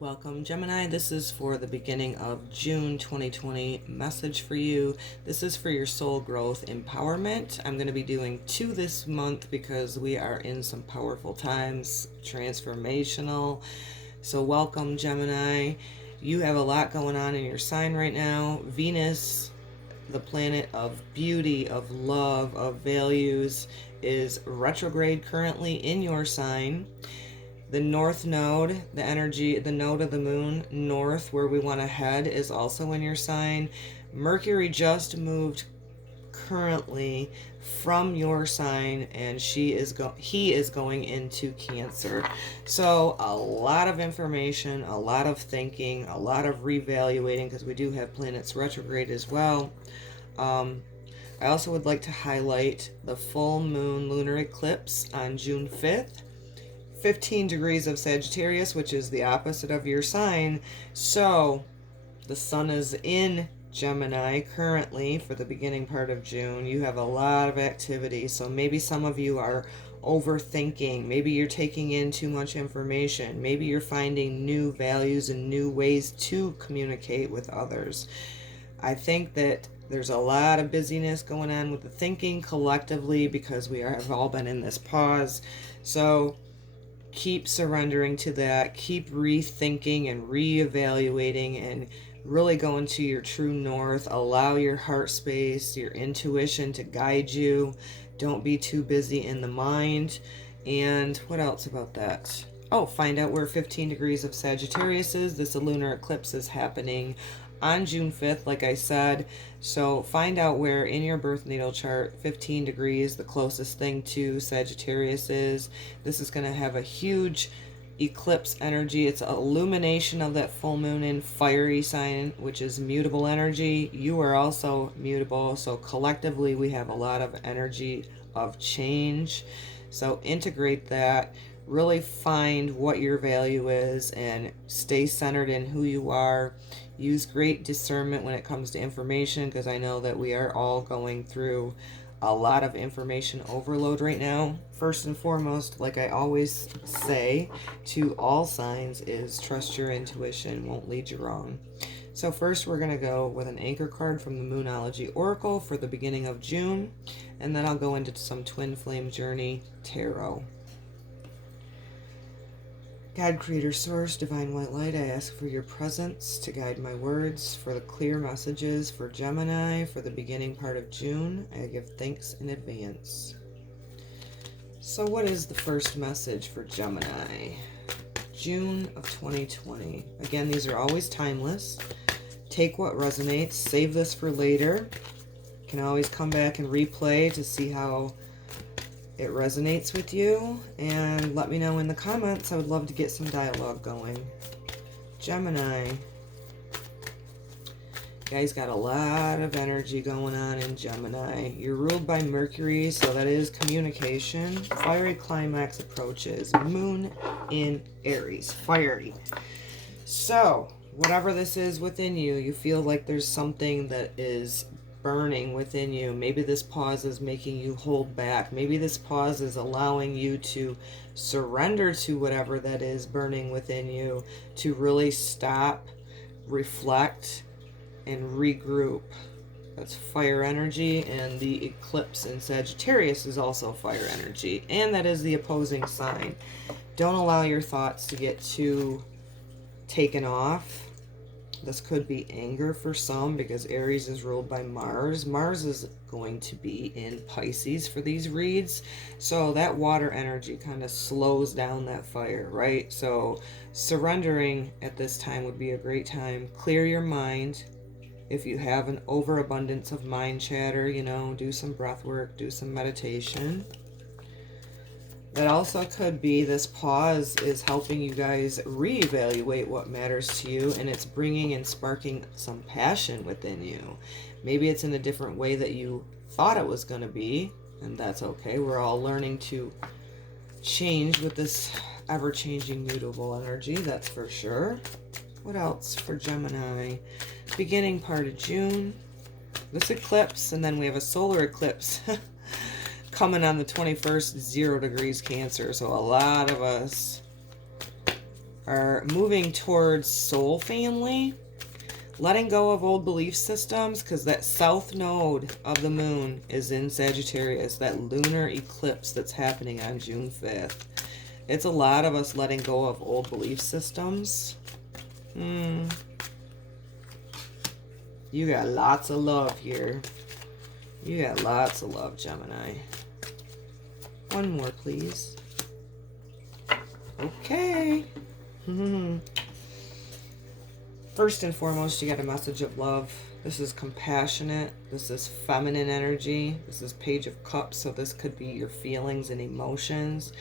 Welcome, Gemini. This is for the beginning of June 2020 message for you. This is for your soul growth empowerment. I'm going to be doing 2 this month because we are in some powerful times, transformational. So, welcome, Gemini. You have a lot going on in your sign right now. Venus, the planet of beauty, of love, of values, is retrograde currently in your sign. The north node, the energy, the node of the moon, north, where we want to head, is also in your sign. Mercury just moved currently from your sign, and he is going into Cancer. So a lot of information, a lot of thinking, a lot of reevaluating, because we do have planets retrograde as well. I also would like to highlight the full moon lunar eclipse on June 5th. 15 degrees of Sagittarius, which is the opposite of your sign. So the sun is in Gemini currently for the beginning part of June. You have a lot of activity. So maybe some of you are overthinking. Maybe you're taking in too much information. Maybe you're finding new values and new ways to communicate with others. I think that there's a lot of busyness going on with the thinking collectively because we have all been in this pause. So keep surrendering to that, keep rethinking and reevaluating and really go into your true north. Allow your heart space, your intuition to guide you. Don't be too busy in the mind. And what else about that? Oh, find out where 15 degrees of Sagittarius is. This lunar eclipse is happening on June 5th, like I said. So find out where in your birth natal chart 15 degrees, the closest thing to Sagittarius is. This is going to have a huge eclipse energy. It's an illumination of that full moon in fiery sign, which is mutable energy. You are also mutable. So collectively, we have a lot of energy of change. So integrate that. Really find what your value is and stay centered in who you are. Use great discernment when it comes to information, because I know that we are all going through a lot of information overload right now. First and foremost, like I always say to all signs, is trust your intuition, won't lead you wrong. So first we're going to go with an anchor card from the Moonology Oracle for the beginning of June, and then I'll go into some Twin Flame Journey Tarot. God, Creator, Source, Divine White Light, I ask for your presence to guide my words, for the clear messages for Gemini for the beginning part of June. I give thanks in advance. So what is the first message for Gemini? June of 2020. Again, these are always timeless. Take what resonates. Save this for later. You can always come back and replay to see how it resonates with you, and let me know in the comments. I would love to get some dialogue going. Gemini. You guys got a lot of energy going on in Gemini. You're ruled by Mercury, so that is communication. Fiery climax approaches. Moon in Aries. Fiery. So, whatever this is within you, you feel like there's something that is burning within you. Maybe this pause is making you hold back. Maybe this pause is allowing you to surrender to whatever that is burning within you, to really stop, reflect, and regroup. That's fire energy, and the eclipse in Sagittarius is also fire energy, and that is the opposing sign. Don't allow your thoughts to get too taken off. This could be anger for some, because Aries is ruled by Mars. Mars is going to be in Pisces for these reads. So that water energy kind of slows down that fire, right? So surrendering at this time would be a great time. Clear your mind. If you have an overabundance of mind chatter, do some breath work, do some meditation. That also could be this pause is helping you guys reevaluate what matters to you, and it's bringing and sparking some passion within you. Maybe it's in a different way that you thought it was going to be, and that's okay. We're all learning to change with this ever-changing mutable energy, that's for sure. What else for Gemini? Beginning part of June, this eclipse, and then we have a solar eclipse coming on the 21st, 0 degrees Cancer. So a lot of us are moving towards soul family, letting go of old belief systems, because that south node of the moon is in Sagittarius, that lunar eclipse that's happening on June 5th. It's a lot of us letting go of old belief systems. You got lots of love here. You got lots of love, Gemini. One more, please. Okay. First and foremost, you got a message of love. This is compassionate. This is feminine energy. This is Page of Cups, so this could be your feelings and emotions.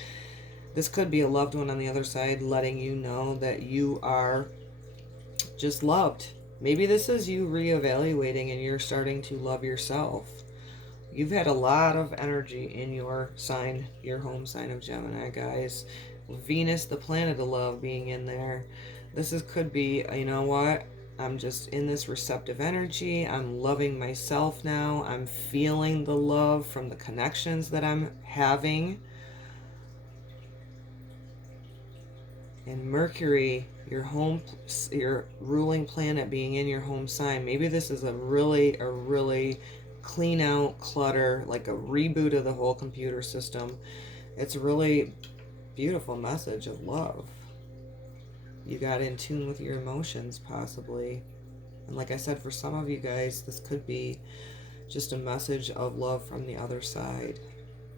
This could be a loved one on the other side letting you know that you are just loved. Maybe this is you reevaluating and you're starting to love yourself. You've had a lot of energy in your sign, your home sign of Gemini, guys. Venus, the planet of love, being in there. Could be, you know what? I'm just in this receptive energy. I'm loving myself now. I'm feeling the love from the connections that I'm having. And Mercury, your ruling planet, being in your home sign. Maybe this is a really clean out clutter, like a reboot of the whole computer system. It's a really beautiful message of love. You got in tune with your emotions, possibly. And like I said, for some of you guys, this could be just a message of love from the other side.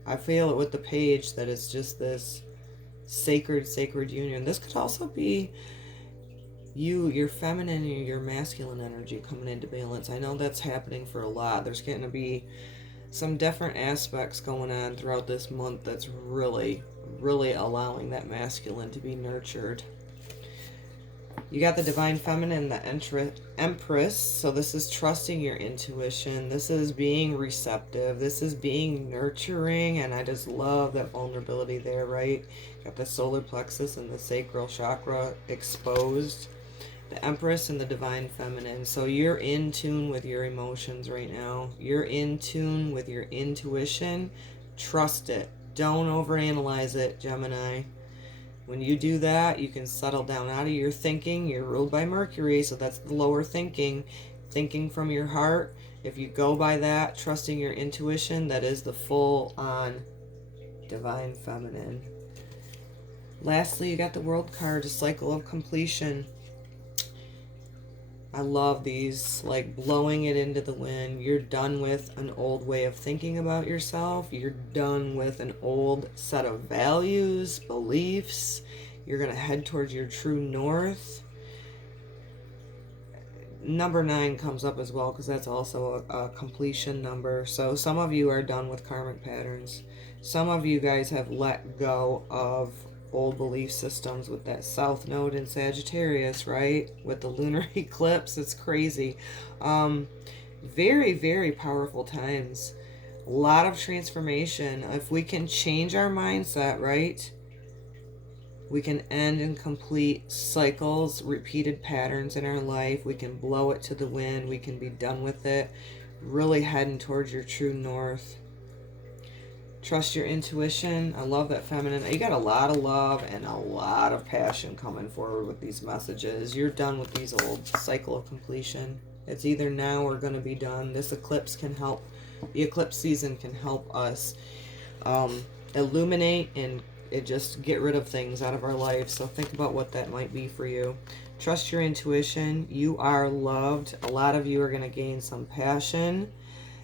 I feel it with the page that it's just this sacred union. This could also be you, your feminine and your masculine energy coming into balance. I know that's happening for a lot. There's going to be some different aspects going on throughout this month that's really allowing that masculine to be nurtured. You got the divine feminine, the empress. So this is trusting your intuition. This is being receptive. This is being nurturing. And I just love that vulnerability there, right? Got the solar plexus and the sacral chakra exposed. The empress and the divine feminine. So you're in tune with your emotions right now. You're in tune with your intuition. Trust it. Don't overanalyze it, Gemini. When you do that, you can settle down out of your thinking. You're ruled by Mercury, so that's the lower thinking from your heart. If you go by that, trusting your intuition, that is the full-on divine feminine. Lastly, you got the World card, a cycle of completion. I love these, like blowing it into the wind. You're done with an old way of thinking about yourself. You're done with an old set of values, beliefs. You're going to head towards your true north. Number 9 comes up as well because that's also a completion number. So some of you are done with karmic patterns. Some of you guys have let go of old belief systems with that south node in Sagittarius, right? With the lunar eclipse, it's crazy. Very powerful times. A lot of transformation. If we can change our mindset, right, we can end and complete cycles, repeated patterns in our life. We can blow it to the wind. We can be done with it. Really heading towards your true north. Trust your intuition. I love that feminine. You got a lot of love and a lot of passion coming forward with these messages. You're done with these old cycle of completion. It's either now or going to be done. This eclipse can help. The eclipse season can help us illuminate and just get rid of things out of our life. So think about what that might be for you. Trust your intuition. You are loved. A lot of you are going to gain some passion.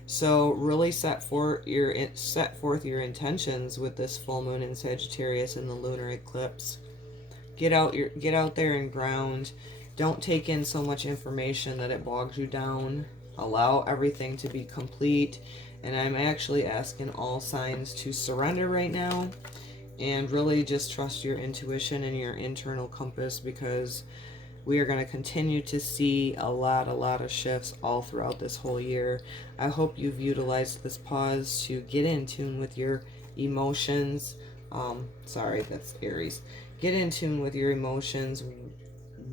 So really set forth your intentions with this full moon in Sagittarius and the lunar eclipse. Get out there and ground. Don't take in so much information that it bogs you down. Allow everything to be complete. And I'm actually asking all signs to surrender right now and really just trust your intuition and your internal compass, because we are going to continue to see a lot of shifts all throughout this whole year. I hope you've utilized this pause to get in tune with your emotions. Sorry, that's Aries. Get in tune with your emotions.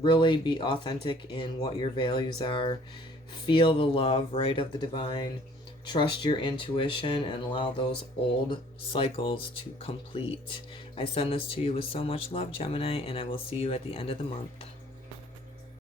Really be authentic in what your values are. Feel the love, right, of the divine. Trust your intuition and allow those old cycles to complete. I send this to you with so much love, Gemini, and I will see you at the end of the month.